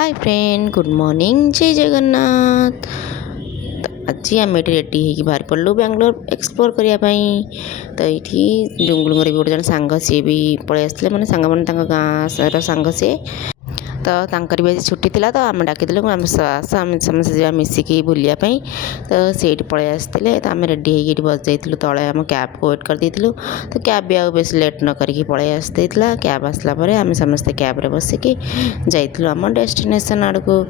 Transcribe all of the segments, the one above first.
Hi friend, good morning, जय जगन्नाथ। आज आम ये रेडी हो बाहर पड़लु बेंगलोर एक्सप्लोर करने। तो ये डुंगुर भी गोटे जन सांग सी भी पलि आसते मैंने सांग मैंने गाँ सांग सी तो तांकर भी आज छुट्टी थिला तो आम डाकिलु आम समस्त मिसिकी बुलायापी। तो से पलि आसते तो आम रेडी हो बस जाइलु तले आम कैब को वेट कर देलु। तो कैब भी आगे बेस लेट न करी पलि आसते कैब आसला आम समस्ते कैब्रे बसिकी जाइलु आम डेस्टिनेशन आड़ को।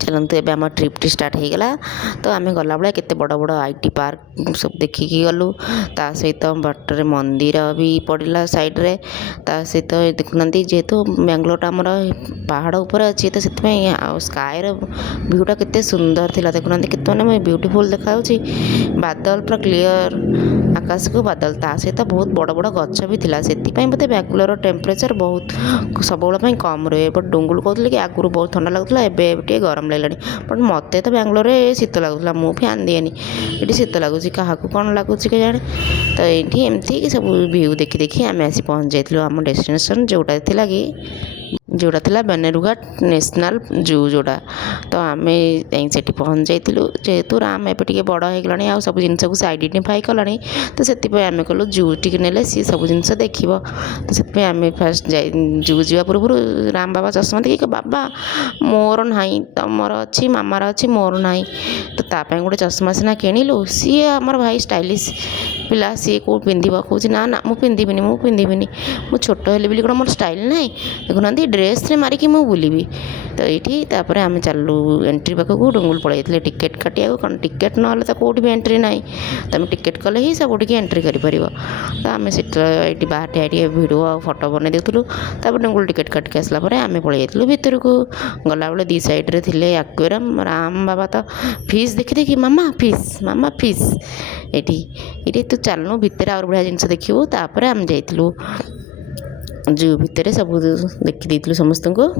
चलते एवं आम ट्रिप टी स्टार्ट हो गला। तो आम गला बेले केते बड़ बड़ आईटी पार्क सब देखिकी गलु। ता सहित बटर मंदिर भी पड़ला साइड रे। ता सहित देखुना जेहेतु बेंगलोर आमर पहाड़ उपर अच्छी तो स्कायर भ्यूटा केते सुंदर थिला। देखुना केते माने ब्यूटीफुल देखा बादल पूरा क्लीयर आकाश को बादल ता सहित बहुत बड़ बड़ गछ भी थिला। सेति पई बोधे बेंगलोर टेम्परेचर बहुत सब बेले कम रहे। बट डुंगुल कहते कि आगुरी बहुत ठंडा लगुला एवं गरम लगलानी। बट मत तो बेंगलोर शीत लगुला मु फैन दिएनी ये शीत लगुच क्या कौन लगुच के जाने। तो ये एमती सब भ्यू देखी देखी आम आसी पहुँच जाइलु आम डेस्टिनेशन जोटा थिला कि जोड़ा थिला बनेरुघाट नेशनल जू जोड़ा। तो आम से पहुँच जाइलु जेहेतु राम एवं बड़ हो गला आ सब जिनस को आइडेंटिफाई कला। तो से आम कलु जू टी ने सी सब जिन देख। तो से आम फास्ट जू जा पूर्व राम बाबा चश्मा देखिए बाबा मोर ना तुमर अच्छी मामार अच्छी मोर ना। तो तापाई गोटे चश्मा सीना किणिलु सी आमर भाई स्टाइलिश पिला सी को पिंध कौच ना ना मुझे छोट हेल्ली कौन मोर स्टाइल ना देखुना ड्रेस रे मारिकी मु बुलबी। तो ये आम चलू एंट्री पाखक डुंगुल पलैते टिकेट काटिया कौन टिकेट ना तो कौट भी एंट्री ना। तो आम टिकेट कले ही सब एंट्री कर। तो आम से बाहर ठिया भिडियो आ फोटो बन देलु। डुंगुल टिकेट काटिक आसला आम पलि भितर को गला बेले दी साइड थे एक्वेरियम राम बाबा। तो फिश देखी देखी मामा फिश ये तू चलनु भितर और बढ़िया जिन देखू। तापर आम जाइलु जू भितर सब देखी देलु समस्त को।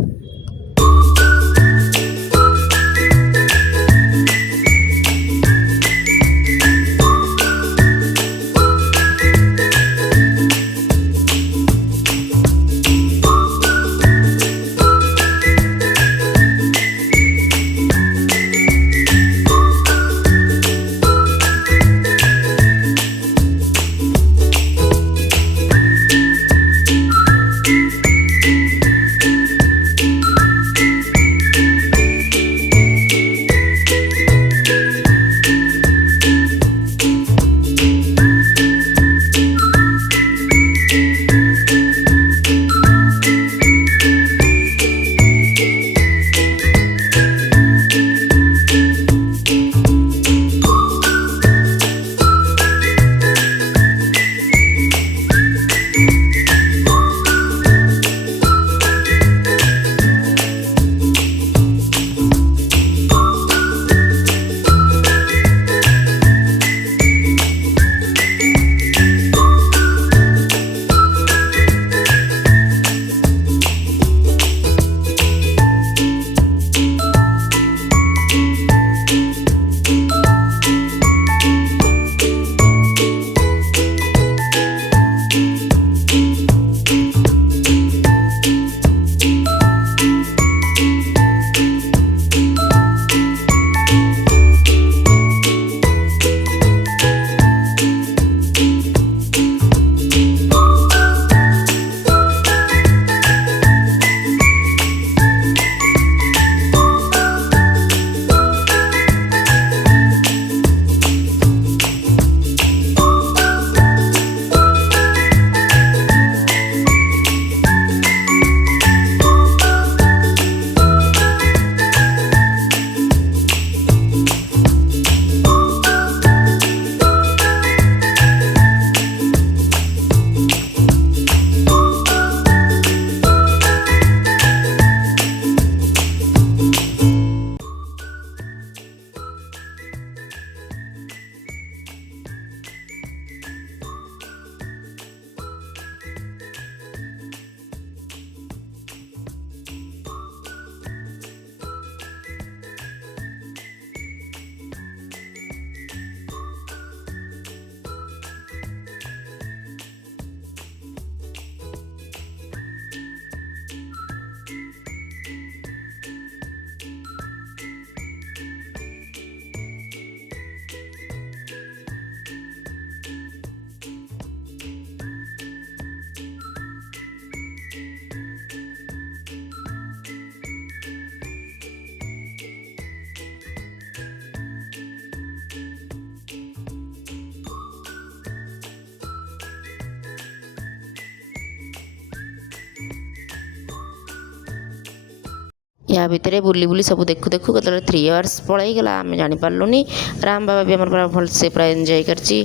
ୟା ଭିତରେ ବୁଲି ବୁଲି ସବୁ ଦେଖୁ ଦେଖୁ କେତେବେଳେ 3 hours ପଳେଇଗଲା ଆମେ ଜାଣିପାରିଲୁନି। ରାମ ବାବା ବି ଆମର ପୁରା ଭଲସେ ପୁରା ଏନ୍ଜୟ କରିଛି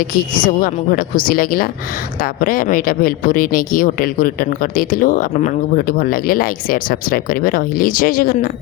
ଦେଖିକି ସବୁ, ଆମକୁ ସେଇଟା ଖୁସି ଲାଗିଲା। ତାପରେ ଆମେ ଏଇଟା ଭେଲପୁରୀ ନେଇକି ହୋଟେଲକୁ ରିଟର୍ନ କରିଦେଇଥିଲୁ। ଆପଣମାନଙ୍କୁ ଭିଡ଼ିଓଟି ଭଲ ଲାଗିଲେ ଲାଇକ୍ ସେୟାର ସବସ୍କ୍ରାଇବ୍ କରିବେ। ରହିଲି, ଜୟ ଜଗନ୍ନାଥ।